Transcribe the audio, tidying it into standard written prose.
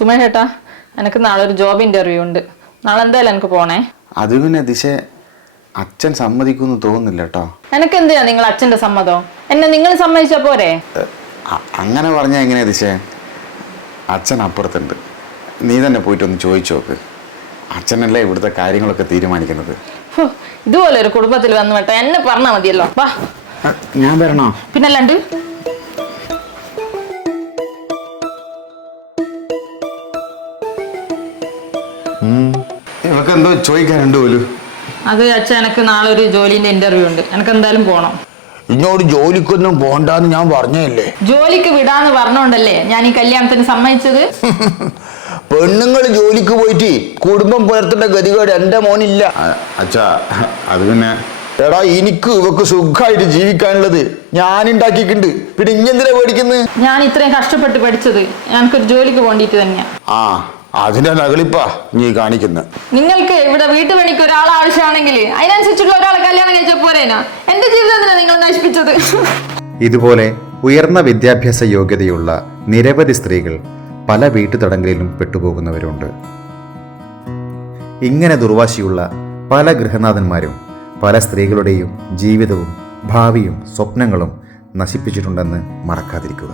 സുമേഷ് ചേട്ടാ, എനിക്ക് നാളെ ഒരു ജോബ് ഇന്റർവ്യൂ ഉണ്ട്. നാളെ എന്തായാലും എനിക്ക് പോണേ. അത് പിന്നെ ദിശ അച്ഛൻ സമ്മതിക്കുമെന്ന് തോന്നുന്നില്ല കേട്ടോ. എനിക്ക് എന്തിനാ നിങ്ങൾ അച്ഛന്റെ സമ്മതം? എന്നെ നിങ്ങൾ സമ്മതിച്ച പോരെ? അങ്ങനെ പറഞ്ഞാൽ എങ്ങനെയാ ദിശ? അച്ഛൻ അപ്പുറത്തുണ്ട്, നീ തന്നെ പോയിട്ടൊന്ന് ചോദിച്ചു നോക്ക്. അച്ഛനല്ലേ ഇവിടുത്തെ കാര്യങ്ങളൊക്കെ തീരുമാനിക്കുന്നത്. ഇതുപോലെ ഒരു കുടുംബത്തിൽ വന്നു വിട്ട എന്നെ പറഞ്ഞാൽ മതിയല്ലോ. വാ, ഞാൻ വരണോ? പിന്നല്ലാണ്ട്. ഇവക്ക് എന്തോ ചോദിക്കാനുണ്ട് പോലും. അത് അച്ഛൻ, എനിക്ക് നാളെ ഒരു ജോലിന്റെ ഇന്റർവ്യൂ ഉണ്ട്, എനിക്ക് എന്തായാലും പോണം. ഇന്നോട് ജോലിക്കൊന്നും പോണ്ടെന്ന് ഞാൻ പറഞ്ഞല്ലേ. ജോലിക്ക് വിടാന്ന് പറഞ്ഞോണ്ടല്ലേ ഞാൻ ഈ കല്യാണത്തിന് സമ്മതിച്ചത്. പെണ്ണുങ്ങൾ ജോലിക്ക് പോയിട്ട് കുടുംബം പുലർത്തേണ്ട ഗതികേട് എന്റെ മോനില്ല. അച്ഛാ, അത് പിന്നെ എടാ, എനിക്ക് ഇവക്ക് സുഖമായിട്ട് ജീവിക്കാനുള്ളത് ഞാൻ ഉണ്ടാക്കിയിട്ടുണ്ട്. പിന്നെ ഇഞ്ഞെന്തിനാ പേടിക്കുന്നത്? ഞാൻ ഇത്രയും കഷ്ടപ്പെട്ട് പഠിച്ചത് എനിക്കൊരു ജോലിക്ക് പോണ്ടിട്ട് തന്നെയാ. ആ, അതിന്റെ നകളിപ്പാ നീ കാണിക്കുന്നത്. നിങ്ങൾക്ക് ഇവിടെ വീട്ടുപണിക്ക് ഒരാൾ ആവശ്യമാണെങ്കിൽ അതിനനുസരിച്ചുള്ള ഒരാളെ കല്യാണം കഴിച്ച പോരേനാ. എന്റെ ജീവിതത്തിനാ നിങ്ങൾ നശിപ്പിച്ചത്. ഇതുപോലെ ഉയർന്ന വിദ്യാഭ്യാസ യോഗ്യതയുള്ള നിരവധി സ്ത്രീകൾ പല വീട്ടുതടങ്കലിലും പെട്ടുപോകുന്നവരുണ്ട്. ഇങ്ങനെ ദുർവാശിയുള്ള പല ഗൃഹനാഥന്മാരും പല സ്ത്രീകളുടെയും ജീവിതവും ഭാവിയും സ്വപ്നങ്ങളും നശിപ്പിച്ചിട്ടുണ്ടെന്ന് മറക്കാതിരിക്കുക.